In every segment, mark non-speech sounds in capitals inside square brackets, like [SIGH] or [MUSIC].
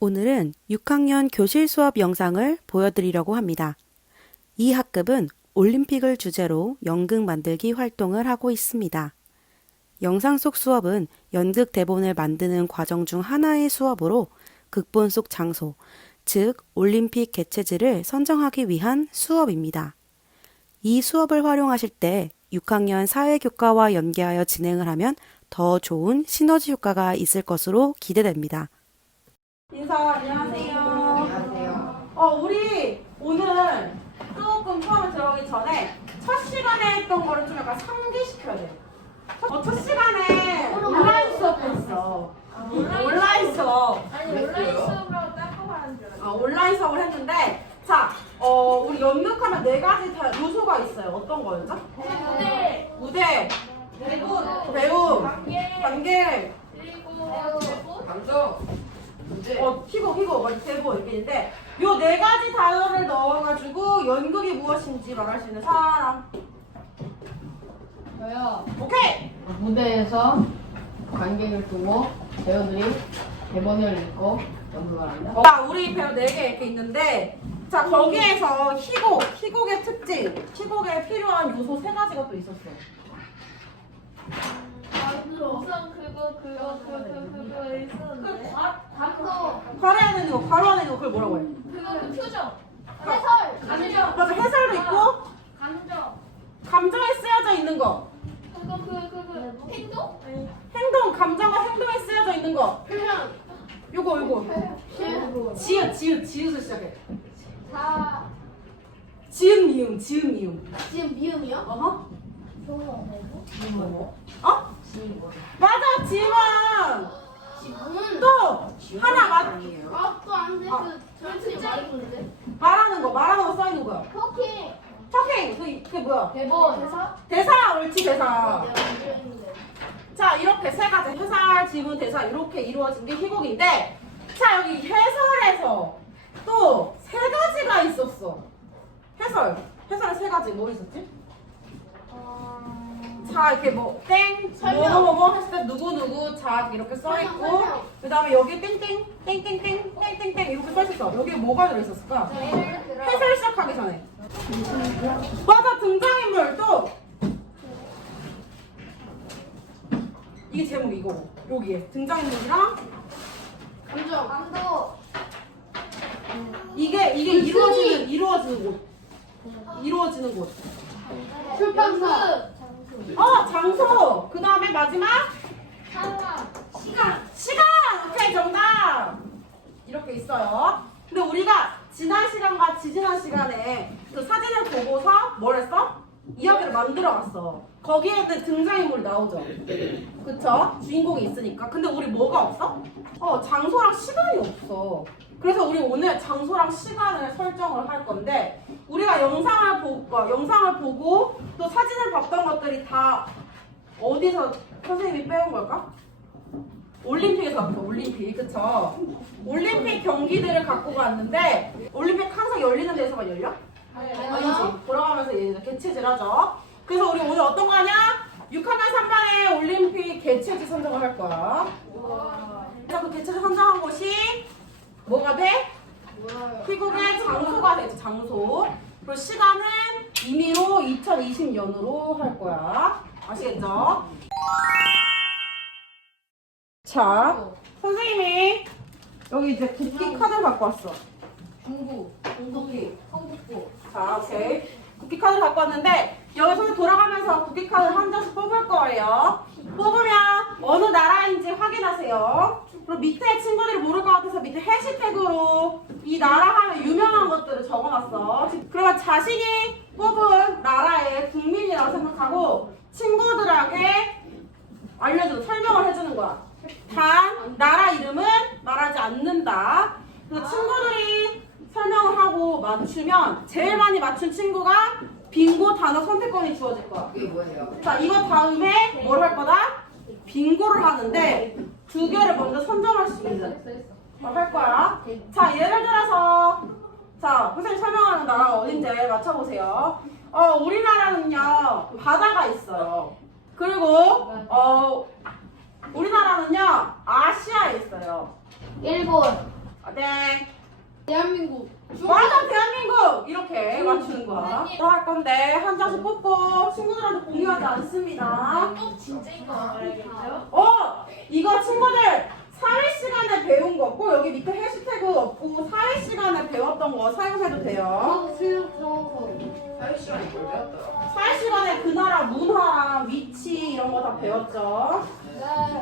오늘은 6학년 교실 수업 영상을 보여드리려고 합니다. 이 학급은 올림픽을 주제로 연극 만들기 활동을 하고 있습니다. 영상 속 수업은 연극 대본을 만드는 과정 중 하나의 수업으로 극본 속 장소, 즉 올림픽 개최지를 선정하기 위한 수업입니다. 이 수업을 활용하실 때 6학년 사회교과와 연계하여 진행을 하면 더 좋은 시너지 효과가 있을 것으로 기대됩니다. 인사 안녕하세요. 안녕하세요. 어 우리 오늘 조금 처음에 들어가기 전에 첫 시간에 했던 거를 좀 약간 상기시켜야 돼. 어, 첫 시간에 온라인 수업 했어. 온라인 수업. 아니 온라인 수업으로 딴거 하는 줄 알았어. 아, 온라인 수업을 했는데 자, 어 우리 연극하면 네 가지 다 요소가 있어요. 어떤 거였죠? 근데 무대, 대본, 배우, 관계, 관계, 그리고 대본, 어, 희곡, 희곡, 있는데 요 네 가지 단어를 넣어가지고 연극이 무엇인지 말할 수 있는 사람. 저요 오케이. 무대에서 관객을 두고 배우들이 대본을 읽고 연극을 합니다. 자, 우리 배우 네 개 이렇게 있는데 자 거기에서 희곡, 희곡의 특징, 희곡에 필요한 요소 세 가지가 또 있었어. 우선 그거 그거 그거 그거 그 있었는데. 바, 감독 바로 하는 거, 바로 하는 거 그걸 뭐라고 해? 그거 그 표정. 해설. 감정. 맞아, 해설도 있고 감정. 감정에 쓰여져 있는 거, 그거 그그 행동? 행동, 감정과 행동에 쓰여져 있는 거. 표정. 요거, 요거. 지읒, 지읒, 지읒을 시작해. 자 지읒, 미음, 지읒, 미음. 지금 미음이요? 어허. 뭐? 어? 맞아, 지문. 또 하나 맞, 아또안 돼. 그 전체 말인데. 말하는 거, 말하는 거 써있는 거야. 토킹. 터킹, 그, 그게 뭐야? 대본. 대사. 대사, 옳지, 대사. 내가 있는데. 자, 이렇게 세 가지 해설, 지문, 대사 이렇게 이루어진 게 희곡인데, 자, 여기 해설에서 또 세 가지가 있었어. 해설. 해설에 세 가지 뭐 있었지? 자, 이렇게 뭐, 땡, 설명. 뭐, 뭐, 뭐 했을 때 누구 누구, 자, 이렇게 써 있고, 설명. 그 다음에 여기 땡땡, 땡땡땡, 땡땡땡 이렇게 써 있었어. 여기 뭐가 들어 있었을까? 들어. 해설 시작하기 전에. 맞아, 등장인물 또. 이게 제목이 이거고. 여기에 등장인물이랑 감정. 감독. 이게 이게 이루어지는 이루어지는 곳. 이루어지는 곳. 출판사. 어, 장소. 그 다음에 마지막 사람. 시간. 시간. 오케이, 정답. 이렇게 있어요. 근데 우리가 지난 시간과 지지난 시간에 그 사진을 보고서 뭘 했어? 이야기를 만들어 갔어. 거기에 는 등장인물이 나오죠. 그쵸? 주인공이 있으니까. 근데 우리 뭐가 없어? 어, 장소랑 시간이 없어. 그래서 우리 오늘 장소랑 시간을 설정을 할 건데, 우리가 영상을 보고, 어, 영상을 보고 또 사진을 봤던 것들이 다 어디서 선생님이 빼온 걸까? 올림픽에서 왔어, 올림픽. 그쵸? 올림픽 경기들을 갖고 갔는데, 올림픽 항상 열리는 데서만 열려? 아니지. 돌아가면서 얘네들 개최질 하죠. 그래서 우리 오늘 어떤 거 하냐? 6학년 3반의 올림픽 개최지 선정을 할 거야. 그래서 그 개최지 선정한 곳이 뭐가 돼? 희곡의 장소가 되죠, 장소. 그리고 시간은 임의로 2020년으로 할 거야. 아시겠죠? 자, 선생님이 여기 이제 국기 카드 갖고 왔어. 중구, 국기. 성북구. 자, 오케이. 국기 카드를 갖고 왔는데 여기 손에 돌아가면서 국기 카드를 한 장씩 뽑을 거예요. 뽑으면 어느 나라인지 확인하세요. 그리고 밑에 친구들이 모를 것 같아서 밑에 해시태그로 이 나라 하면 유명한 것들을 적어놨어. 그러면 자신이 뽑은 나라의 국민이라고 생각하고 친구들에게 알려주는 설명을 해주는 거야. 단 나라 이름은 말하지 않는다. 그래서 친구들이 설명을 하고 맞추면 제일 많이 맞춘 친구가 빙고 단어 선택권이 주어질 거야. 이게 뭐예요? 자, 이거 다음에 뭘 할 거다? 빙고를 하는데 두 개를 먼저 선정할 수 있는. 할 거야. 자, 예를 들어서 자, 선생님 설명하는 나라가 어딘지 맞춰보세요. 어, 우리나라는요 바다가 있어요. 그리고 어, 우리나라는요 아시아에 있어요. 일본. 네. 대한민국. 맞아 대한민국 이렇게 맞추는 거야. 들어갈 건데 한 장씩 뽑고 친구들한테 공유하지 않습니다. 꼭 진짜인 거 말해야겠죠? 어 이거 친구들 사회 시간에 배운 거꼭 여기 밑에 해시태그 없고 사회 시간에 배웠던 거 사용해도 돼요. 아, 슬퍼서. 사회 시간에 뭘 배웠더라? 사회 시간에 그 나라 문화랑 위치 이런 거 다 배웠죠. 네.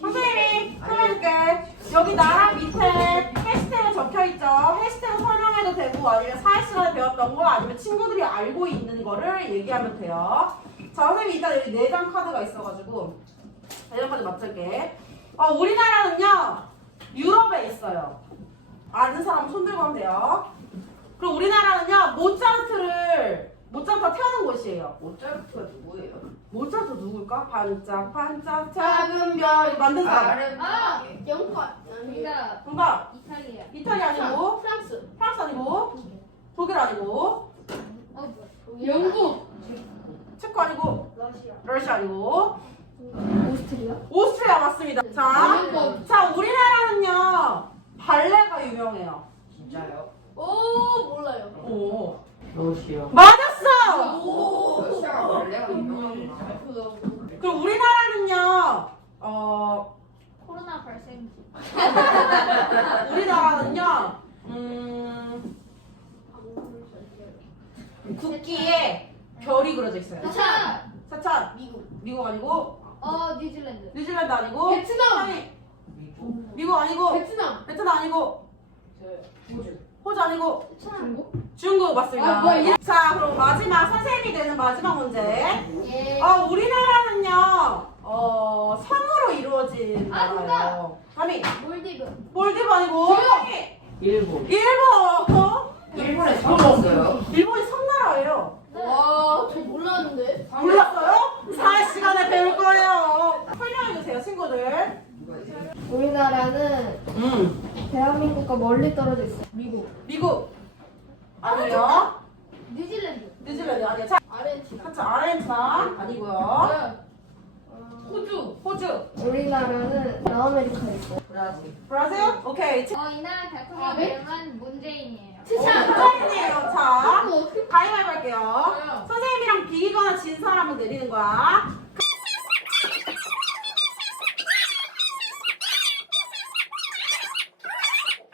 선생님이 설명해줄게. 여기 나라 밑에 해시태그 적혀있죠. 해시태그 설명해도 되고 아니면 사회 시간에 배웠던 거 아니면 친구들이 알고 있는 거를 얘기하면 돼요. 자, 선생님이 일단 여기 네 장 카드가 있어가지고 네장 카드 맞출게. 어, 우리나라는요 유럽에 있어요. 아는 사람 손 들고 하면 돼요. 그리고 우리나라는요 모차르트를 모차르트가 태어난 곳이에요. 모차르트가 누구예요? 모차르트 누굴까? 반짝 반짝 작은 별 만든 사람. 아름. 아, 영국 아닙니다. 정답. 이탈리아. 이탈리 아니고 프랑스. 프랑스 아니고 독일 아니고? 영국. 체코 아니고 러시아. 러시아 아니고 오스트리아. 오스트리아 맞습니다. 자, 영국. 자 우리나라는요 발레가 유명해요. 진짜요? 오, 몰라요. 오, 러시아. 맞았어. 오. 러시아가 원래가 유명하구나. 그럼 우리나라는요, 어 코로나 발생기. [LAUGHS] 우리나라는요, 음 국기에 별이 그려져 있어요. 사차. 사찬 미국. 미국 아니고 어, 뉴질랜드. 뉴질랜드 아니고 베트남. 아니, 미국. 미국 아니고 베트남. 베트남 아니고 호주. 호주 아니고 중국. 중국 맞습니다. 아, 뭐야, 자, 그럼 마지막 선생님이 되는 마지막 문제. 예. 어, 우리나라는요, 어, 섬으로 이루어진 아, 나라예요. 아니, 몰디브. 몰디브 아니고, 아니, 일본. 일본. 어? 일본에 처음 왔어요. 일본이 섬나 라예요. 와, 저 몰랐는데. 몰랐어요? 4시간에 배울 거예요. 설명해주세요, 친구들. 우리나라는 음. 대한민국과 멀리 떨어져 있어요. 미국. 미국. 아니요. 뉴질랜드. 뉴질랜드 아니요. 자, 아르헨티나. 자, 아르헨티나 아니고요. 호주. 호주. 우리나라는 남아메리카에 있어요. 브라질. 브라질? 오케이. 어, 이 나라 대통령 아, 네? 이름은 문재인이에요. 선생님이에요. 자, 어떻게 가위바위보 할게요. 진 사람은 내리는 거야.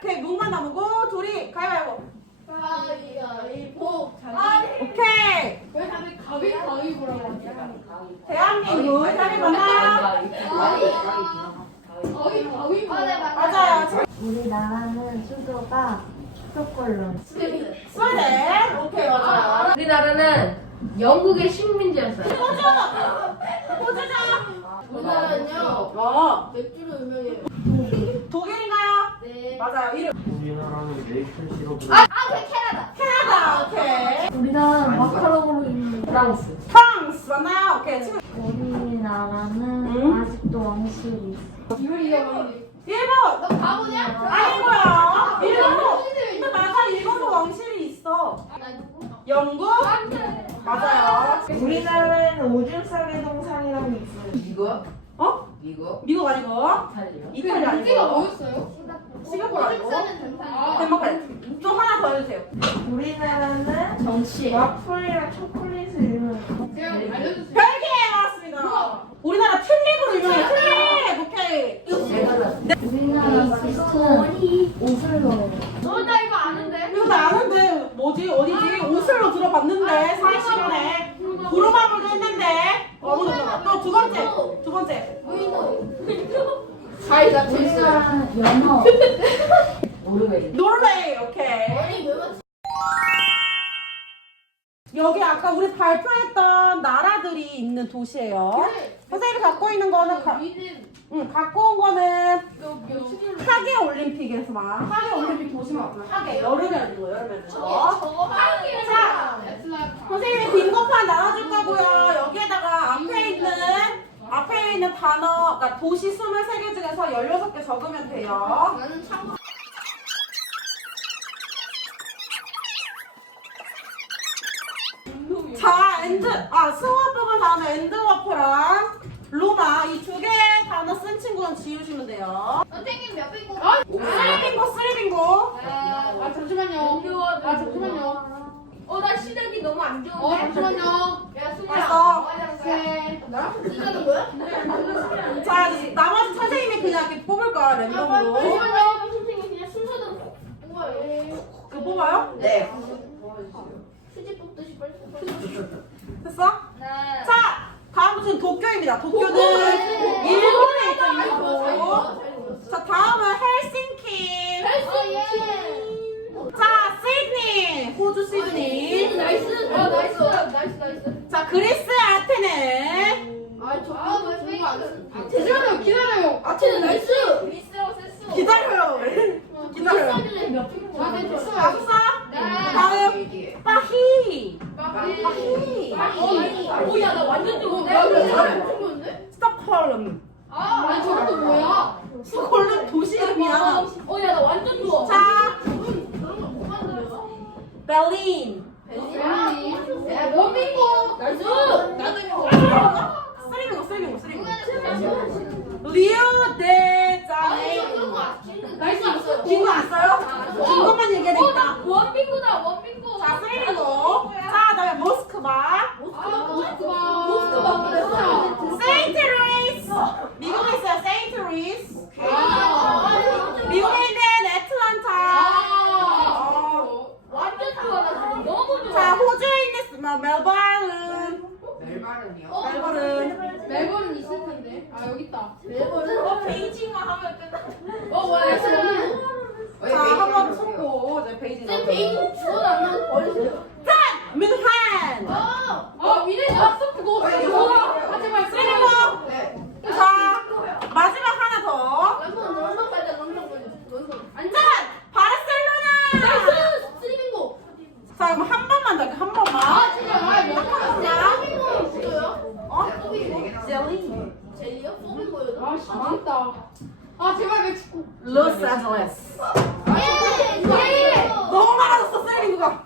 오케이, 눈만 남고 둘이 가위바위보. 가위바위보. 오케이. 왜 다들 가위바위보라고 하냐? 대한민국 다리 만나. 가위바위보. 맞아요. 우리 나라는 수도가 스톡홀름. 스웨덴. 스웨덴. 오케이, 맞아요. 우리나라는 영국의 식민지였어요. 우리나라는요, 어. 맥주로 유명해요. 독일인가요? 네. 맞아요. 이름. 우리나라는 메이플 시럽을 아, 그래, 캐나다. 캐나다. 오케이. 우리나라는 마카롱으로 있는 프랑스. 프랑스 맞나요? 오케이. 우리나라는 음? 아직도 왕실이 있어. 이효리가 일본. 너 바보냐? 아니고요. 일본도. 근데 맞아. 일본도 왕실이 있어. 나 누구? 영국. 맞아요. 우리나라에는 오줌싸개 동상이라는 게 있어요. 미국. 어? 미국. 미국 아니고. 이탈리아. 이탈리 문제가 아니고. 뭐였어요? 싱가포르 아니고. 오줌 된다. 덴마크. 좀 하나 더 해주세요. 우리나라는 정치. 와플이랑 초콜릿을 유명해요. 그냥 알려주세요. 벨기에 맞습니다. 우리나라 튤립으로 유명해. 튤립. 오케이. 네덜란드. 우리나라 맛은 오슬로예요. 너나 이거 아는데? 이거 나 아는데 뭐지? 어디지? 사회 시간에 부르마블도 했는데 어느 정도. 또두 번째. 두 번째. 사이다 칠수. 우리나라는 연어. 노르웨이. 노르웨이. 오케이. 아니 왜 맞지? 여기 아까 우리 발표했던 나라들이 있는 도시예요. 선생님이 갖고 있는 거는 가, 위는 응, 갖고 온 거는 며칠로 하계 올림픽에서만 하계 올림픽 도시만 왔구나. 하계 여름에 아니고 여름에. 어? 저거 하기를 자. 선생님이 빈거판 나눠줄 거고요. 여기에다가 앞에 있는 앞에 있는 단어, 그러니까 도시 23개 중에서 16개 적으면 돼요. 나는 참고 자, 엔드, 아, 승화 뽑은 다음에 엔드 와퍼랑 자, 이두 개의 단어 쓴 친구는 지우시면 돼요. 선생님 몇 빙고? 쓰리빙고, 쓰리빙고. 아 잠시만요. 아 잠시만요. 어나 시력이 너무 안어 좋은데. 잠시만요. 야. 왔어. 네. 나랑 같이 가는 거야? 자, 나머지 선생님이 그냥 이렇게 뽑을 거야, 랜덤으로. 잠시만요. 선생님 그냥 순서대로 뽑아요. 그거 뽑아요? 네. 수지 뽑듯이 빨리 뽑아요. 됐어? 네. 자, 다음은 도쿄입니다. 도쿄는 네. 일본에 있죠, 잘 일본. 자, 다음은 헬싱키. 자, 시드니. 호주 시드니. 나이스. 아 나이스. 나이스 나이스. 자, 그리스 아테네. 아저 아, 좋은 거안 아, 잠시만요. 기다려요. 아체는 나이스. 그리스라고 셌어. 기다려요. 기다려요. 몇 빙고? 아네 됐어요. 마수사. 네. 다음, 파히. 파리. 파히. 오야 나 완전 좋은데. 나 잘해 엄청 좋은데? 스톡홀름. 아 아니 저건 또 뭐야? 스톡홀름 도시 이름이야. 어야 나 완전 좋아. 자, 그런 거못 만들어. 베를린. 원빙고. 나이스. 나도 이거. 쓰리빙고, 쓰리빙고, 쓰리빙고. 리오 데 자네이루. 나이스 있어. 긴거 안 써요? 긴 것만 얘기해야 되겠다. 원빙고다 원빙고. 자, 쓰리빙고. 자, 그다음에 모스크바. 모스크바. 모스크바 그랬어. 세인트 루이스. 미국에 있어요, 세인트 루이스. 아. 미국에 있는 애틀란타. 아. 완전 좋아. 나 지금 너무 좋아. 자, 호주에 있는 뭐, 멜버른. 멜바른이요? 멜버른. 멜버른 있을 텐데. 아 여기 있다. 멜버른. 어 베이징만 하면 끝나. 어 뭐야? 자, 한번 찾고 이제 베이징. 쌤 베이징 주원 안 나와서 버리세요. 짠! 민한. 아, 아 미래 나왔어 그거. 좋아. 하지 말. 쓰리빙고. 네. 자, 마지막 하나 더. 런던 런던 가자 런던 가자. 런던. 짠! 바르셀로나. 나이스. 스리빙고. 자, 그럼 한 번만 더, 한 번만. 아 진짜 아몇 번이야? 스리빙고 있어요? 어? 스리빙고. 젤리. 젤리요? 소빙고요? 아 진짜. 아 제발 멕시코. 로스앤젤레스. 예. 예. 너무 많아졌어, 쓰리빙고가.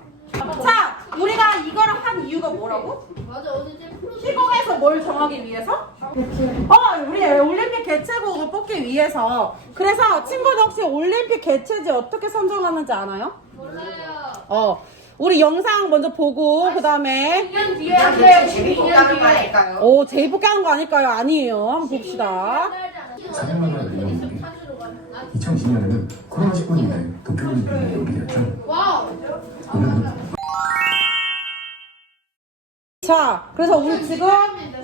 자, 우리가 이거를 한 이유가 뭐라고? 맞아 어제 제 프로. 시공에서 뭘 정하기 위해서? 어, 우리 올림픽 개최국을 뽑기 위해서. 그래서 친구들 혹시 올림픽 개최지 어떻게 선정하는지 아나요? 몰라요. 어, 우리 영상 먼저 보고 그 다음에 2년 뒤에 이게 재밌고 가는 거 아닐까요? 오 제이 뽑기 하는 거 아닐까요? 아니에요. 한번 봅시다. 사냥하는 내용이 2020년에는 코로나 19로 인해 도쿄올림픽이 연기됐죠. 와우. 자, 그래서 우리 지금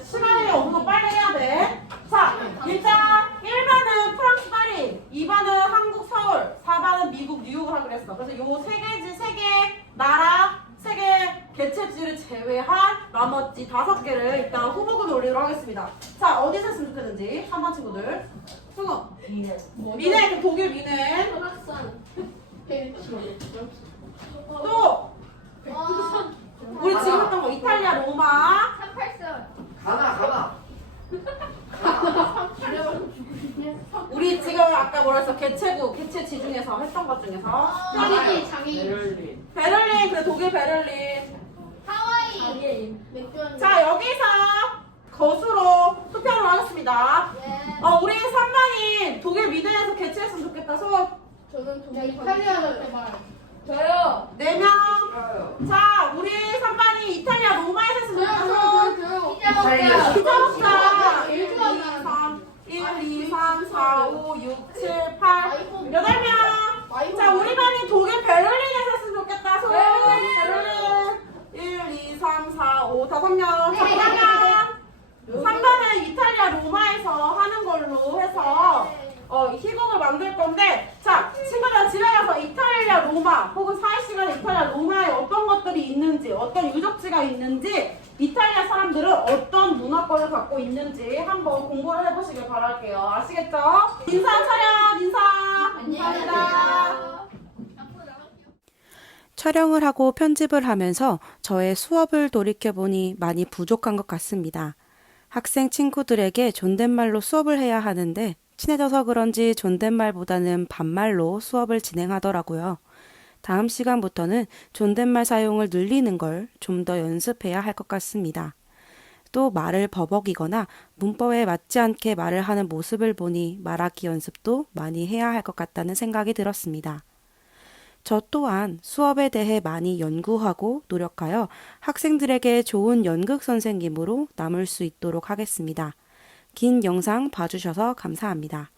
시간이 없어서 빨리 해야 돼. 자, 일단 1번은 프랑스 파리, 2번은 한국 서울, 4번은 미국 뉴욕을 하기로 했어. 그래서 요 세 개지, 세 개 나라, 세 개 개최지를 제외한 나머지 다섯 개를 일단 후보군에 올리도록 하겠습니다. 자, 어디서 했으면 좋겠는지 3번 친구들. 승우. 미네, 그럼 독일 미네. 설악산. 또 우리 지금 했던 거 이탈리아 로마. 383. 가나 가나. 우리 지금 아까 뭐라 했어? 개최국, 개최지 중에서 했던 것 중에서 장애인 장애인. 베를린. 베를린, 그래 독일 베를린. 하와이. 장애인. 맥주 한 잔. 자 여기서 거수로 투표를 하겠습니다. 예. 어 우리 3번이 독일 미네에서 개최했으면 좋겠다. 손 저는 독일 이탈리아는 제발. 저요. 4명. 싫어요. 자 우리 3번이 이탈리아 로마에서 했으면 좋겠다. 저요 손. 저요. 이탈리아. 시작합시다. 1, 2, 일주일 안 나왔어. 3, 1, 2, 3, 4, 5, 6, 7, 8, 8명. 자, 우리 반이 독일 베를린에서 했으면 좋겠다. 손. 베를린. 1, 2, 3, 4, 5, 5명. 자, 그러면 3번은 이탈리아 로마에서 하는 걸로 해서 어, 희곡을 만들 건데 자, 친구들 집에 가서 이탈리아 로마 혹은 사회시간에 이탈리아 로마에 어떤 것들이 있는지 어떤 유적지가 있는지 이탈리아 사람들은 문화권을 갖고 있는지 한번 공부를 해보시길 바랄게요. 아시겠죠? 인사 차렷 인사. 감사합니다. 촬영을 하고 편집을 하면서 저의 수업을 돌이켜보니 많이 부족한 것 같습니다. 학생 친구들에게 존댓말로 수업을 해야 하는데 친해져서 그런지 존댓말보다는 반말로 수업을 진행하더라고요. 다음 시간부터는 존댓말 사용을 늘리는 걸 좀 더 연습해야 할 것 같습니다. 또 말을 버벅이거나 문법에 맞지 않게 말을 하는 모습을 보니 말하기 연습도 많이 해야 할 것 같다는 생각이 들었습니다. 저 또한 수업에 대해 많이 연구하고 노력하여 학생들에게 좋은 연극 선생님으로 남을 수 있도록 하겠습니다. 긴 영상 봐주셔서 감사합니다.